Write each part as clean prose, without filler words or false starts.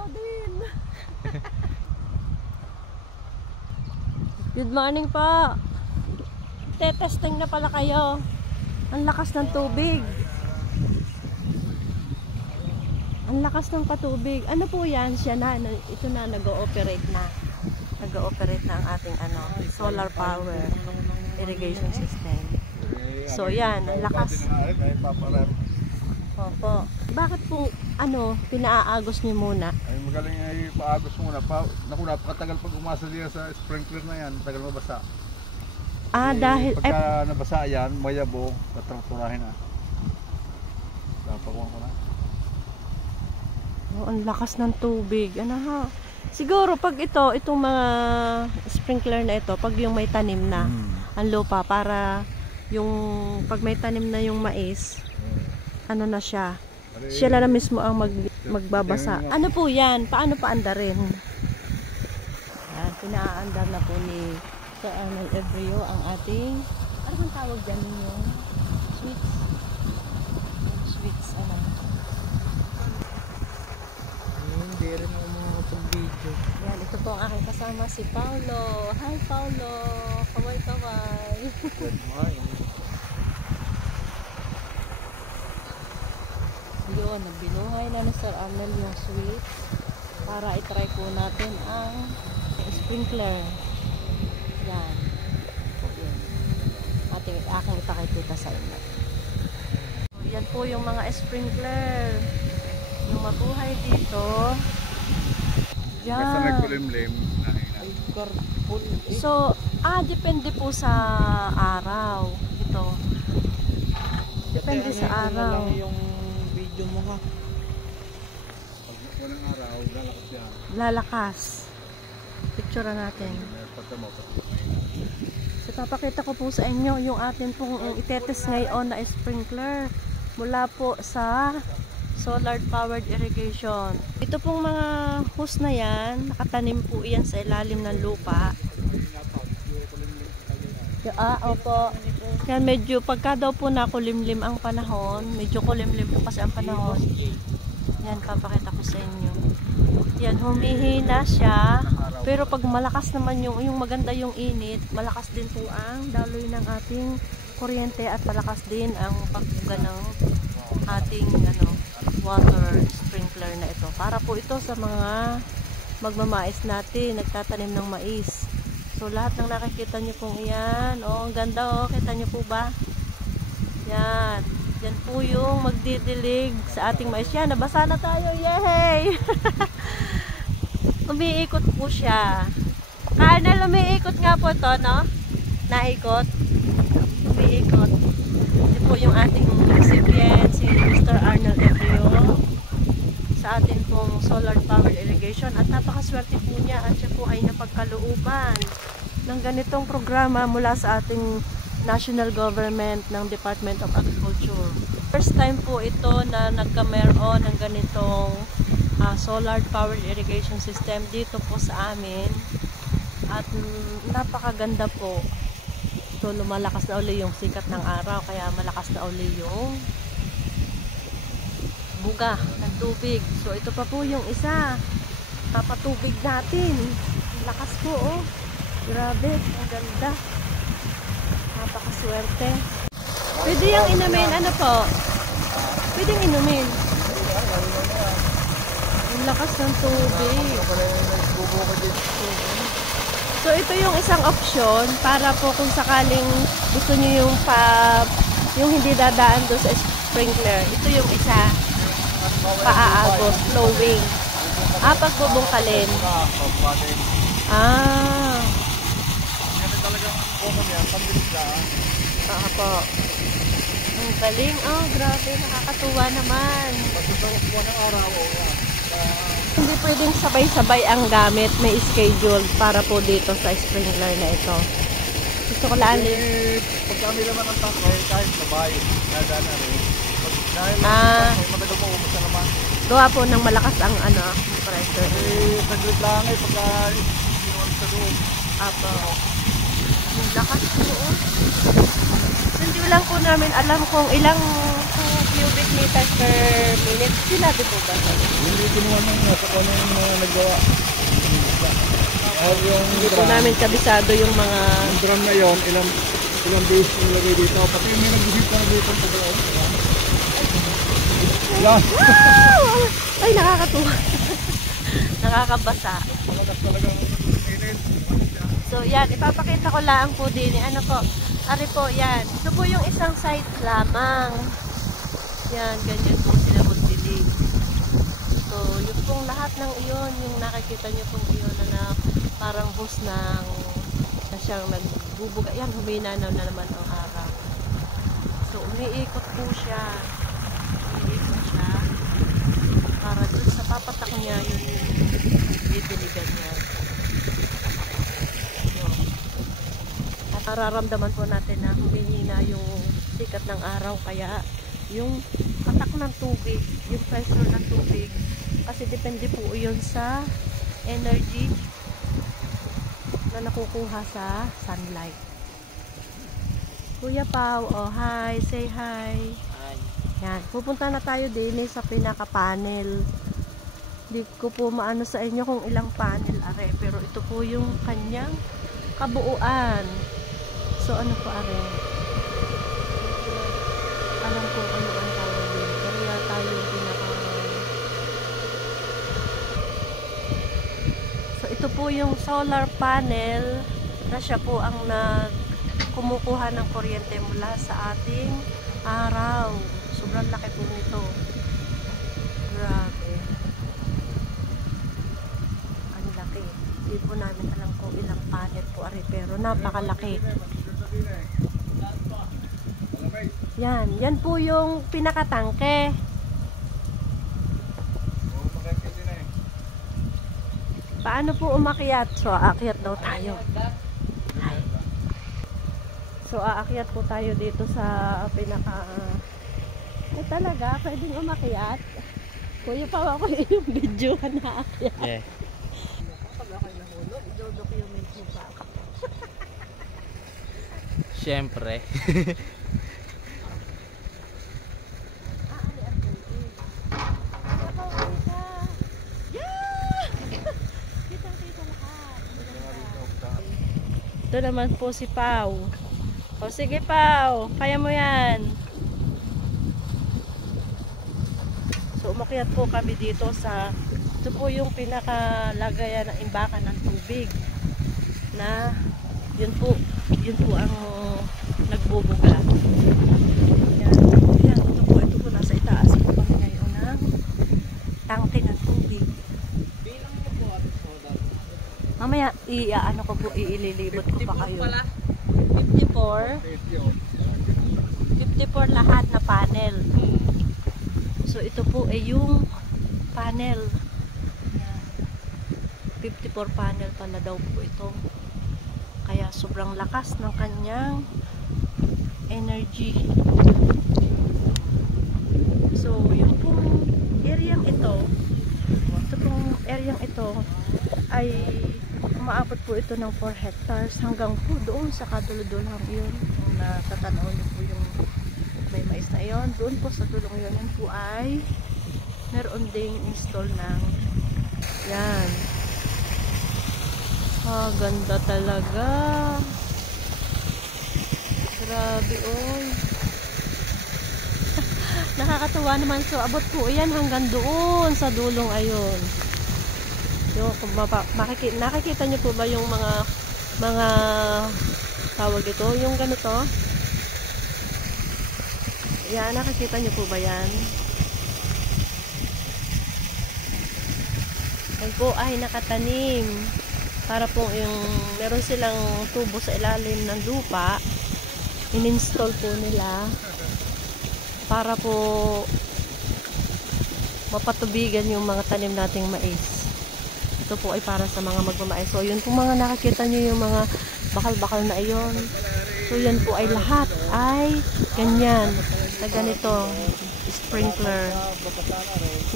Ikaw din. Good morning po. Testing na pala kayo. Ang lakas ng tubig. Ang lakas ng patubig. Ano po yan? Siya na. Ito na. Nag-ooperate na. Nag-ooperate na ang ating solar power irrigation system. So yan. Ang lakas. Opo. Bakit po pinaagos niyo muna? Ay magaling ay paagos muna. Naku, napakatagal pag umasa diyan sa sprinkler na yan. Tagal mabasa. Dahil pagka nabasa yan, mayabo, tatrakturahin na. Papakuha ko na. Ang lakas ng tubig. Siguro pag itong mga sprinkler na ito, pag yung may tanim na ang lupa, para yung pag may tanim na yung mais, na siya. Siya na mismo ang magbabasa. Ano po yan? Paano paandarin? Pinaandar na po ni Sir Arnold Ebrio ang ating, ano bang tawag dyan yung sweets? Sweets, Hindi rin ako mga video. Yan, ito po ang aking kasama, si Paulo. Hi, Paulo! Kaway-kaway! Good morning. Yun, nagbinuhay na ni Sir Arnold yung sweets para itry po natin ang sprinkler. Yan. Aking ipakikita sa inyo. Yan po yung mga sprinkler. Yung mabuhay dito. Yan. Basta nagkulimlim. So, depende po sa araw. Ito. Depende sa araw. Yung video mo nga. Pag walang araw, lalakas yan. Lalakas. Picture natin. So, papakita ko po sa inyo yung atin pong itetest ngayon na sprinkler mula po sa solar powered irrigation. Ito pong mga hose na yan, nakatanim po yan sa ilalim ng lupa. Opo. Yan, medyo pagka daw po nakulimlim ang panahon, medyo kulimlim po kasi ang panahon. Yan, papakita ko sa inyo. Yan, humihina siya. Pero pag malakas naman yung maganda yung init, malakas din po ang daloy ng ating kuryente at malakas din ang pagbuga ng ating water sprinkler na ito. Para po ito sa mga magmamais natin, nagtatanim ng mais. So lahat ng nakikita nyo pong iyan, ang ganda kita nyo po ba? Yan. Yan po yung magdidilig sa ating mais. Yan, nabasa na tayo. Yay! Umiikot po siya. Carnal, umiikot nga po to, no? Naikot. Umiikot. Ito po yung ating recipient, si Mr. Arnold Ebrio, sa ating pong solar powered irrigation. At napakaswerte po niya at siya po ay napagkalooban ng ganitong programa mula sa ating national government ng Department of Agriculture. First time po ito na nagkameron ng ganitong solar powered irrigation system dito po sa amin. At napakaganda po. So lumalakas na uli yung sikat ng araw, kaya malakas na uli yung buga ng tubig. So ito pa po yung isa. Papatubig natin. Lakas po, Grabe, ang ganda. Napakaswerte. Pwede yung inumin, ano po? Pwede yung inumin. Ang lakas ng tubig. So ito yung isang option para po kung sakaling gusto niyo yung hindi dadaan doon sa sprinkler. Ito yung isa. Paaagos, flowing. Pagbubungkalin. Po. Ang galing. Grabe. Nakakatuwa naman. Hindi pwedeng sabay-sabay ang gamit. May schedule para po dito sa sprinkler na ito. Gusto ko lang pag kami naman ang tangkay, kahit sabay, nadaan na rin. Dahil matagal mo umos na naman. Gawa po ng malakas ang pressure. Saglit lang pagka sinuwan sa doon. Ang lakas po. Hindi lang po namin alam kung ilang cubic meters per minute. Sinabi po ba? Hindi kinuha ng sa kanya yung mga nagawa. Yung Hindi po namin kabisado yung mga... Yung drum na yon, ilang days nilagay dito. Pati may nag-visit pa dito sa doon. Yan. Wow! Ay, nakakatuwa. Nakakabasa. Malakas talagang init. So, yan. Ipapakita ko lang po din. Ano po? Ari po, yan. Ito po yung isang site lamang. Yan, ganyan po sila magdilig. So, yung pong lahat ng iyon, yung nakikita nyo pong iyon na parang hose na siyang nagbubuga. Yan, huminanaw na naman ang araw. So, umiikot po siya. Umiikot siya. Para dun sa papatak niya, yun yung didiligan niya. Yun. At nararamdaman po natin na humihina yung sikat ng araw. Kaya, yung patak ng tubig, yung pressure ng tubig, kasi depende po yun sa energy na nakukuha sa sunlight. Kuya Pao, oh hi, say hi. Yan, pupunta na tayo din sa pinaka-panel. Hindi ko po maano sa inyo kung ilang panel are, pero ito po yung kanyang kabuuan. So ano po are? Alam ko ano ang tawag din. Kaya tayo pinaka... So ito po yung solar panel na siya po ang kumukuha ng kuryente mula sa ating araw. Sobrang laki po nito. Grabe. Ang laki. Hindi po namin alam kung ilang panel po are, pero napakalaki. Yan po yung pinakatangke. Paano po umakyat? So, aakyat daw tayo. Ay. So, aakyat po tayo dito sa pinaka... Ay talaga, pwedeng umakyat. Kuya pa ako yung video na aakyat. Yeah. Pag ako'y nahulog, i-document mo pa ako. Siyempre. Ito naman po si Pau. O sige Pau, kaya mo yan. So umakyat po kami dito sa, ito po yung pinakalagayan ng imbakan ng tubig na yun po ang nagbubuga. Yan, ito po nasa itaas po kami ngayon ng tangke ng tubig. Mamaya, ano ko po, iililibot ko pa kayo. 54 lahat na panel. So, ito po ay yung panel. 54 panel pala daw po ito. Kaya sobrang lakas ng kanyang energy. So, yung pong area ito ay umaabot po ito ng 4 hectares hanggang po doon sa kadulod-dulang yun. Kung natatanaw niyo po yung may mais na yun, doon po sa dulong yun, yun po ay meron ding install ng yan. Ganda talaga. Grabe, oy. Nakakatuwa naman. So, abot po yan hanggang doon sa dulong ayon. Yung, nakikita nyo po ba yung mga tawag ito? Yung ganito? Yan, nakikita nyo po ba yan? Yan po ay nakatanim. Para po yung meron silang tubo sa ilalim ng lupa, in-install po nila para po mapatubigan yung mga tanim nating mais. Ito po ay para sa mga magmamais. So, yun po mga nakikita nyo yung mga bakal-bakal na iyon. So, yan po ay lahat ay ganyan. Na ganito, sprinkler.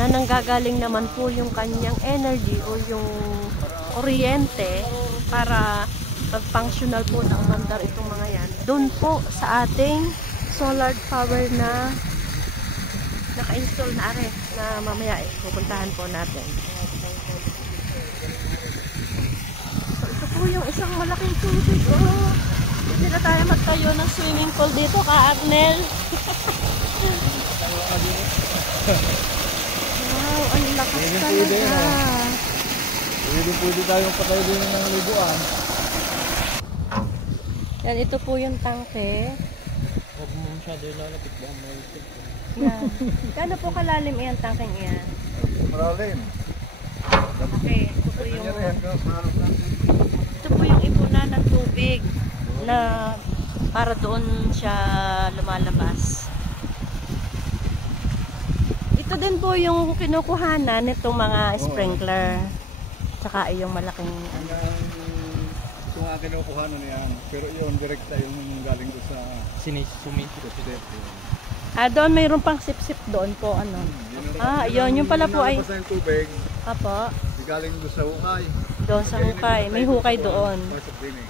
Na nanggagaling naman po yung kanyang energy o yung kuryente para pag-functional po na umandar itong mga yan. Doon po sa ating solar power na naka-install na are na mamaya pupuntahan po natin. So ito po yung isang malaking tubig. Oh, hindi na tayo magtayo ng swimming pool dito ka Arnel. Wow, ang lakas talaga. Pwede tayong patay din ng libuan. Yan, ito po yung tangke. Huwag mo masyado ilalapit ba? Malapit. Yan. Kano po kalalim yung tangkeng yan? Malalim. Okay, ito po yung... Yan, hanggang sa harap natin. Ito po yung ipunan ng tubig na para doon siya lumalabas. Ito din po yung kinukuhanan nitong mga sprinkler. Tsaka yung malaking... Ito nga kinukuha na niyan. Pero yun, direkta yung galing doon sa... Sinisumito. Doon mayroon pang sip-sip doon po. Ano? Yun. Yung pala po ay... Yung yung tubig, Apo. galing doon sa hukay. Doon sa hukay. May hukay doon. Pasok din eh.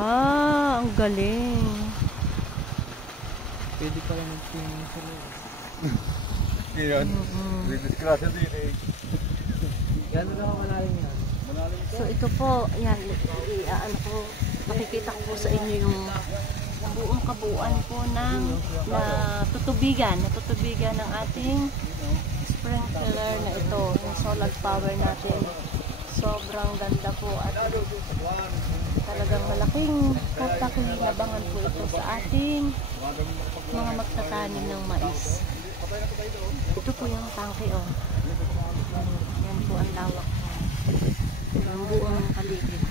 Ang galing. Pwede pa lang mag-swimming sa loob. Ngayon, may disgrasya din eh. Gano'n lang malalim yan? So ito po, yan, makikita ko po sa inyo yung buong kabuuan po ng natutubigan ng ating sprinkler na ito, yung solar power natin. Sobrang ganda po at talagang malaking kapakinabangan po ito sa ating mga magtatanim ng mais. Ito po yung tangke, oh. Yan po ang lawak po. Ang buong paligid.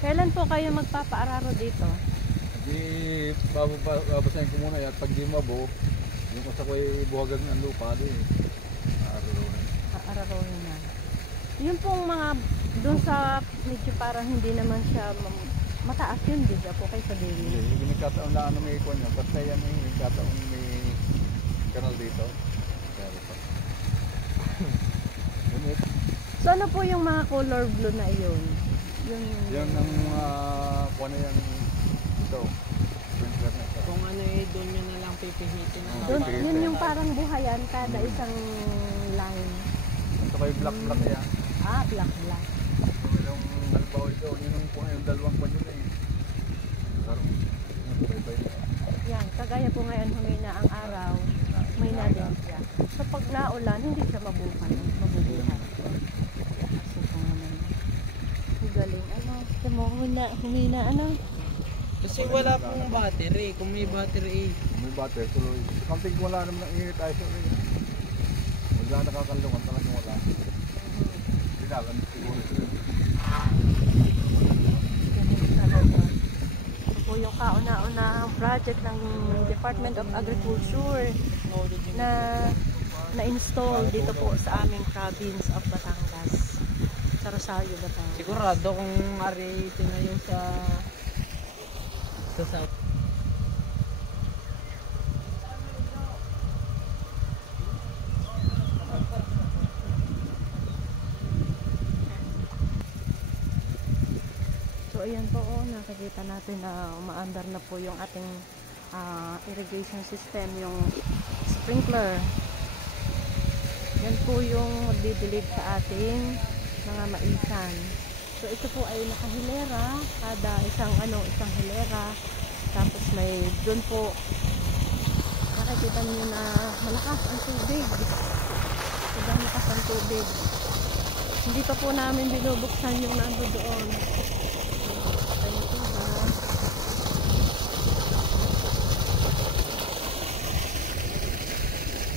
Kailan po kayo magpapaararo dito? Di babasahin ko muna yan. Pag di mabo, yung kasi ko ay buhagan ng lupa di eh. Aararohin na. Yung pong mga doon sa medyo parang hindi naman siya mataas yun, di ba po kayo sa daily? Hindi, nagkataon na ano may ikon yun. Basta yan may nagkataon may kanal dito. Pero pa. So ano po yung mga color blue na yun? Yan ang kuha na yan ito. Sprinkler na ito. Kung ano eh, doon nyo na lang pipihitin na Doon, yun yung parang buhayan kada isang line. Ito kayo black yan. Black. Yung halimbawa ito, yun yung dalawang kwan yun eh. Yan, kagaya po ngayon humina ang araw, may na din siya. So pag naulan, hindi siya mabubuhay. Ang galing, ano? Ito mo, humina, ano? Kasi wala pong battery. Kung may battery May battery, tuloy. Kamting wala naman ang init tayo sa rin. Wala nakakalungan talagang wala. Pinalan siguro ito. Ito po yung kauna-unahang project ng Department of Agriculture na install dito po sa aming province of Batangas. Sa Rosario, Batangas. sigurado kung ari tinayo sa south. So ayan po, nakikita natin na umaandar na po yung ating irrigation system, yung sprinkler. Yan po yung magdidilig sa ating mga maisan. So ito po ay nakahilera, kada isang hilera. Tapos may doon po nakikita niyo na malakas ang tubig. Sobrang lakas ang tubig. Hindi pa po namin binubuksan yung nando doon. Ayan po ba?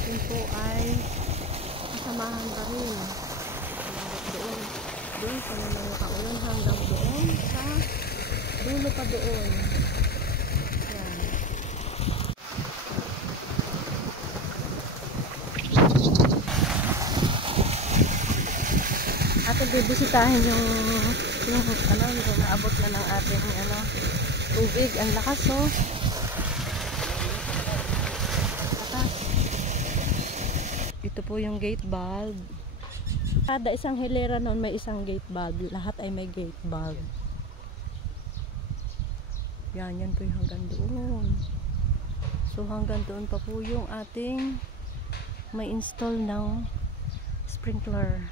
Yun po ay kasamahan pa rin. Doon sa mga kaulan hanggang doon sa dulo pa doon. Yan. Atin bibisitahin yung naabot na ng ating tubig. Ang lakas, oh. Lakas. Ito po yung gate valve. Kada isang hilera noon may isang gate valve. Lahat ay may gate valve. Yan po yung hanggang doon. So hanggang doon pa po yung ating may install ng sprinkler.